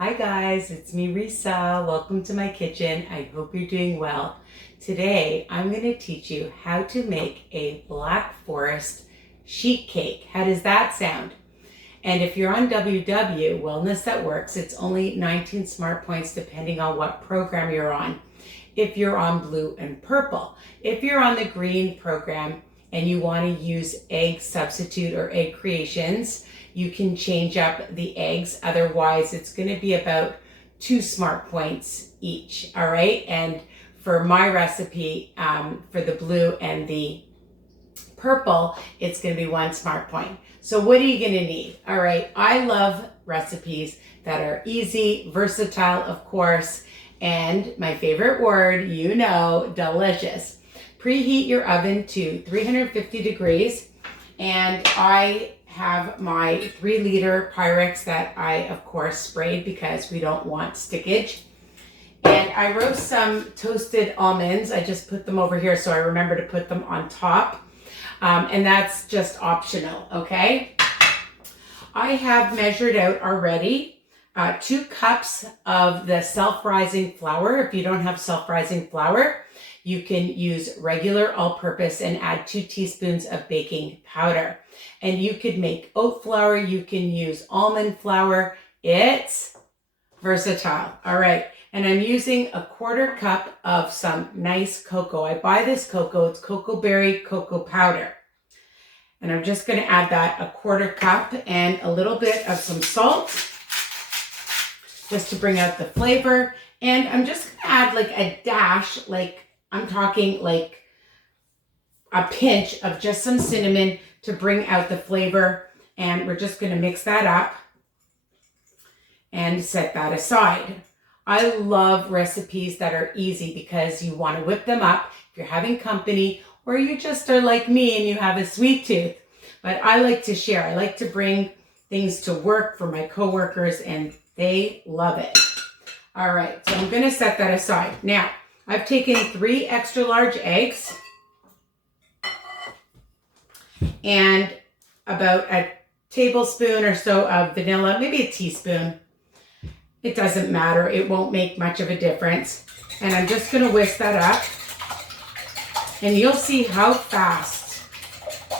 Hi guys, it's me Risa. Welcome to my kitchen. I hope you're doing well. Today I'm going to teach you how to make a Black Forest sheet cake. How does that sound? And if you're on WW, Wellness That Works, it's only 19 smart points depending on what program you're on. If you're on blue and purple. If you're on the green program and you want to use egg substitute or egg creations, you can change up the eggs. Otherwise, it's going to be about 2 smart points each. All right. And for my recipe, for the blue and the purple, it's going to be 1 smart point. So what are you going to need? All right. I love recipes that are easy, versatile, of course, and my favorite word, delicious. Preheat your oven to 350 degrees, and I have my 3-liter Pyrex that I, of course, sprayed because we don't want stickage. And I roast some toasted almonds. I just put them over here so I remember to put them on top. And that's just optional, okay? I have measured out already 2 cups of the self-rising flour. If you don't have self-rising flour, you can use regular all-purpose and add 2 teaspoons of baking powder. And you could make oat flour, you can use almond flour. It's versatile. All right. And I'm using a 1/4 cup of some nice cocoa. I buy this cocoa, it's cocoa berry cocoa powder. And I'm just going to add that 1/4 cup and a little bit of some salt just to bring out the flavor. And I'm just going to add like a dash, like I'm talking like a pinch of just some cinnamon to bring out the flavor. And we're just going to mix that up and set that aside. I love recipes that are easy because you want to whip them up if you're having company or you just are like me and you have a sweet tooth. But I like to share. I like to bring things to work for my coworkers and they love it. All right, so I'm going to set that aside. Now, I've taken 3 extra large eggs and about a tablespoon or so of vanilla, maybe a teaspoon. It doesn't matter. It won't make much of a difference. And I'm just going to whisk that up. And you'll see how fast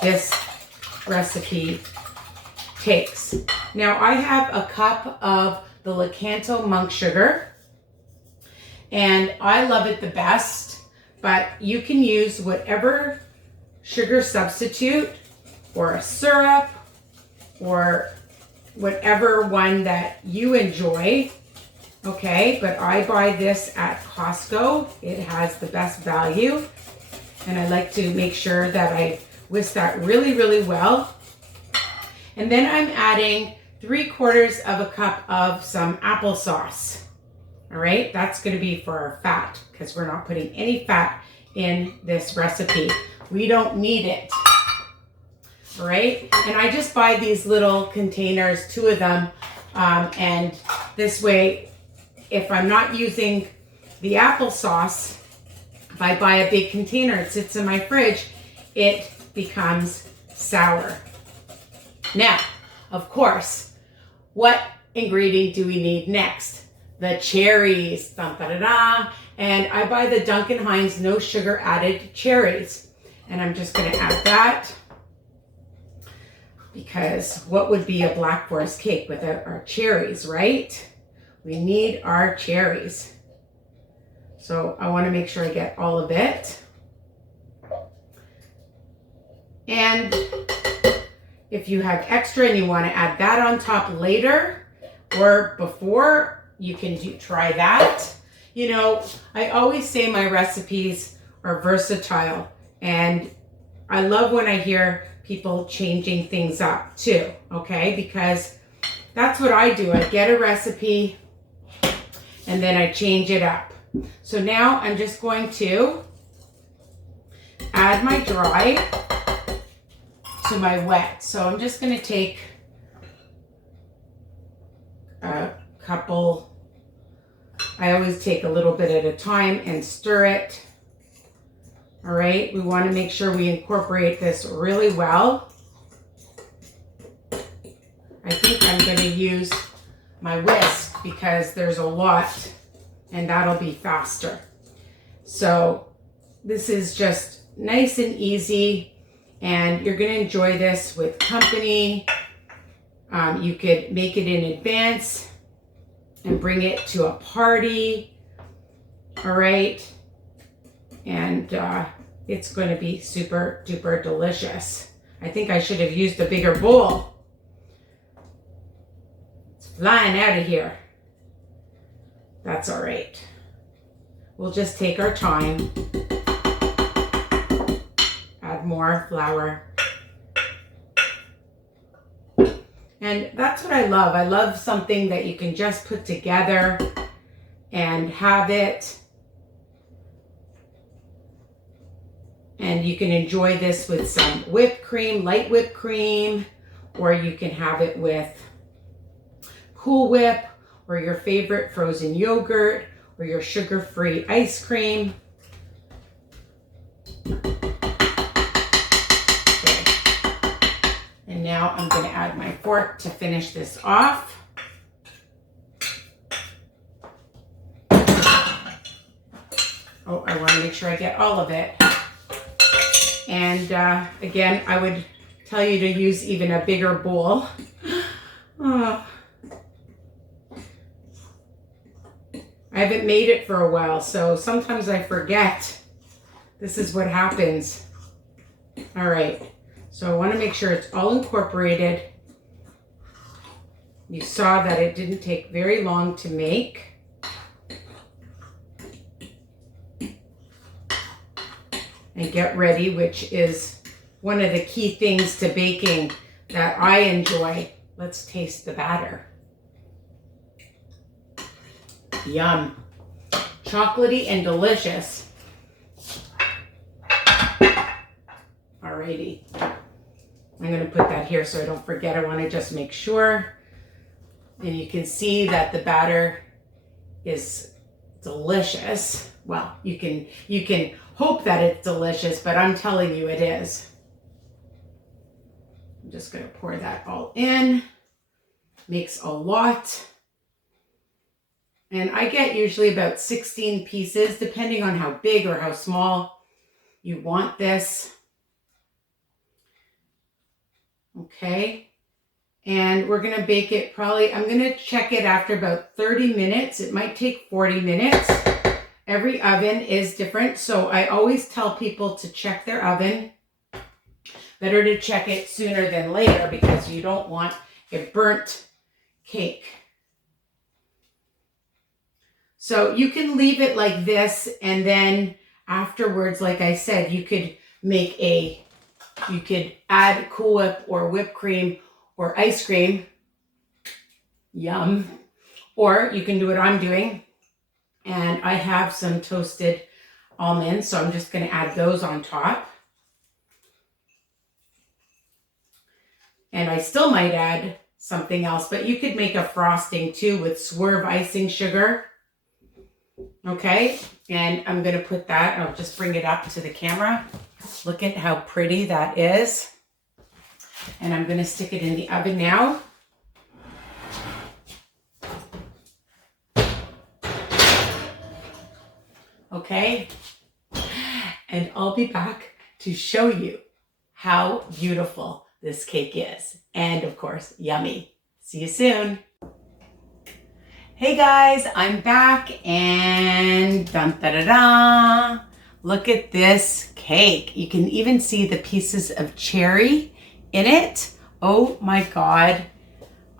this recipe takes. Now, I have a cup of the Lakanto Monk sugar. And I love it the best. But you can use whatever sugar substitute or a syrup or whatever one that you enjoy, okay? But I buy this at Costco. It has the best value. And I like to make sure that I whisk that really, really well. And then I'm adding 3/4 of a cup of some applesauce. All right, that's gonna be for our fat because we're not putting any fat in this recipe. We don't need it. All right, and I just buy these little containers, 2 of them, and this way, if I'm not using the applesauce, if I buy a big container, it sits in my fridge, it becomes sour. Now, of course, what ingredient do we need next? The cherries, dun, da, da, da. And I buy the Duncan Hines no sugar added cherries, and I'm just going to add that. Because what would be a Black Forest cake without our cherries, right? We need our cherries. So I want to make sure I get all of it. And if you have extra and you want to add that on top later or before, you can try that. You know, I always say my recipes are versatile, and I love when I hear people changing things up too, okay? Because that's what I do. I get a recipe and then I change it up. So now I'm just going to add my dry to my wet. So I'm just going to take a couple, I always take a little bit at a time and stir it. All right, we want to make sure we incorporate this really well. I think I'm going to use my whisk because there's a lot and that'll be faster. So this is just nice and easy, and you're gonna enjoy this with company. You could make it in advance and bring it to a party, all right? And it's gonna be super duper delicious. I think I should have used a bigger bowl. It's flying out of here. That's all right. We'll just take our time. Add more flour. And that's what I love. I love something that you can just put together and have it. And you can enjoy this with some whipped cream, light whipped cream, or you can have it with Cool Whip, or your favorite frozen yogurt, or your sugar-free ice cream. Okay. And now I'm going to add my fork to finish this off. Oh, I want to make sure I get all of it. And again, I would tell you to use even a bigger bowl. Oh. I haven't made it for a while, so sometimes I forget. This is what happens. All right, so I want to make sure it's all incorporated. You saw that it didn't take very long to make. And get ready, which is one of the key things to baking that I enjoy. Let's taste the batter. Yum. Chocolatey and delicious. Alrighty. I'm going to put that here so I don't forget. I want to just make sure. And you can see that the batter is delicious. Well, you can hope that it's delicious, but I'm telling you it is. I'm just going to pour that all in. Makes a lot. And I get usually about 16 pieces, depending on how big or how small you want this. Okay. And we're going to bake it probably, I'm going to check it after about 30 minutes. It might take 40 minutes. Every oven is different, so I always tell people to check their oven. Better to check it sooner than later because you don't want a burnt cake. So you can leave it like this, and then afterwards, like I said, you could add Cool Whip or whipped cream or ice cream. Yum. Or you can do what I'm doing. And I have some toasted almonds, so I'm just going to add those on top. And I still might add something else, but you could make a frosting too with swerve icing sugar. Okay, and I'm going to put that, I'll just bring it up to the camera. Look at how pretty that is. And I'm going to stick it in the oven now. Okay, and I'll be back to show you how beautiful this cake is. And of course, yummy. See you soon. Hey guys, I'm back and dun da da da. Look at this cake. You can even see the pieces of cherry in it. Oh my God.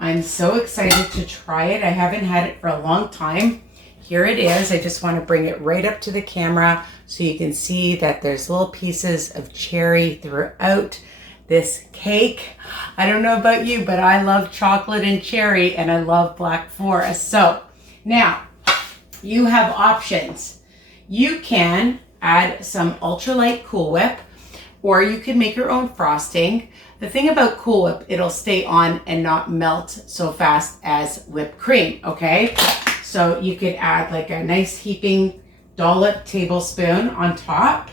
I'm so excited to try it. I haven't had it for a long time. Here it is. I just want to bring it right up to the camera so you can see that there's little pieces of cherry throughout this cake. I don't know about you, but I love chocolate and cherry, and I love Black Forest. So now you have options. You can add some ultralight Cool Whip, or you can make your own frosting. The thing about Cool Whip, it'll stay on and not melt so fast as whipped cream, okay? So you could add like a nice heaping dollop tablespoon on top,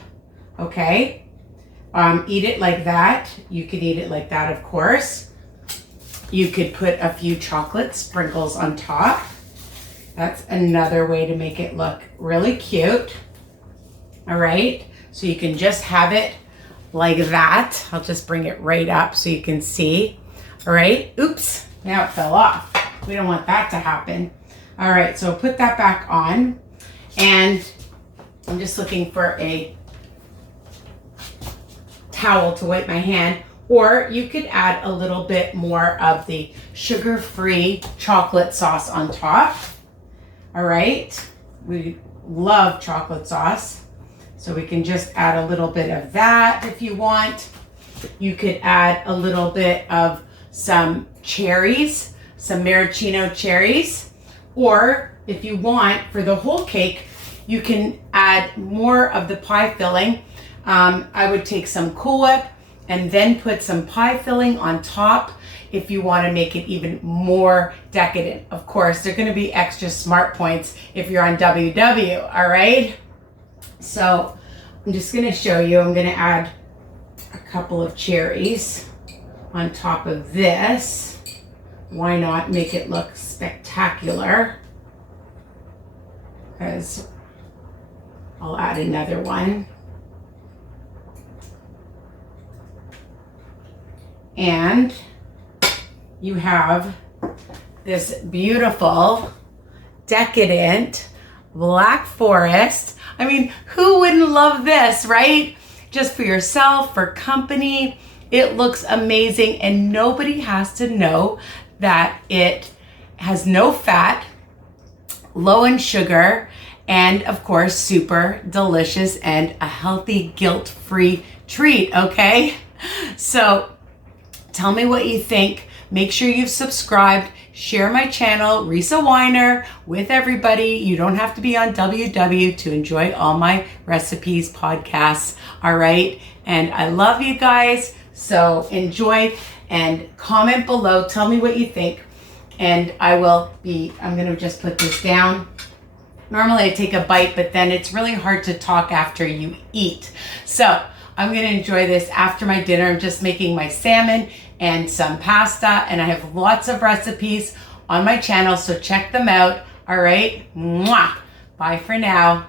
okay? Eat it like that. You could eat it like that, of course. You could put a few chocolate sprinkles on top. That's another way to make it look really cute. All right, so you can just have it like that. I'll just bring it right up so you can see. All right, oops, now it fell off. We don't want that to happen. All right, so put that back on, and I'm just looking for a towel to wipe my hand, or you could add a little bit more of the sugar-free chocolate sauce on top. All right, we love chocolate sauce, so we can just add a little bit of that if you want. You could add a little bit of some cherries, some maraschino cherries, or if you want, for the whole cake, you can add more of the pie filling. I would take some Cool Whip and then put some pie filling on top if you want to make it even more decadent. Of course, they're going to be extra smart points if you're on WW, all right? So I'm just going to show you. I'm going to add a couple of cherries on top of this. Why not make it look spectacular? Because I'll add another one. And you have this beautiful, decadent Black Forest. I mean, who wouldn't love this, right? Just for yourself, for company. It looks amazing, and nobody has to know that it has no fat, low in sugar, and of course, super delicious and a healthy, guilt-free treat, okay? So tell me what you think. Make sure you've subscribed. Share my channel, Risa Weiner, with everybody. You don't have to be on WW to enjoy all my recipes, podcasts, all right? And I love you guys, so enjoy and comment below. Tell me what you think. And I'm gonna just put this down. Normally I take a bite, but then it's really hard to talk after you eat. So I'm gonna enjoy this after my dinner. I'm just making my salmon and some pasta, and I have lots of recipes on my channel, so check them out. All right, mwah. Bye for now.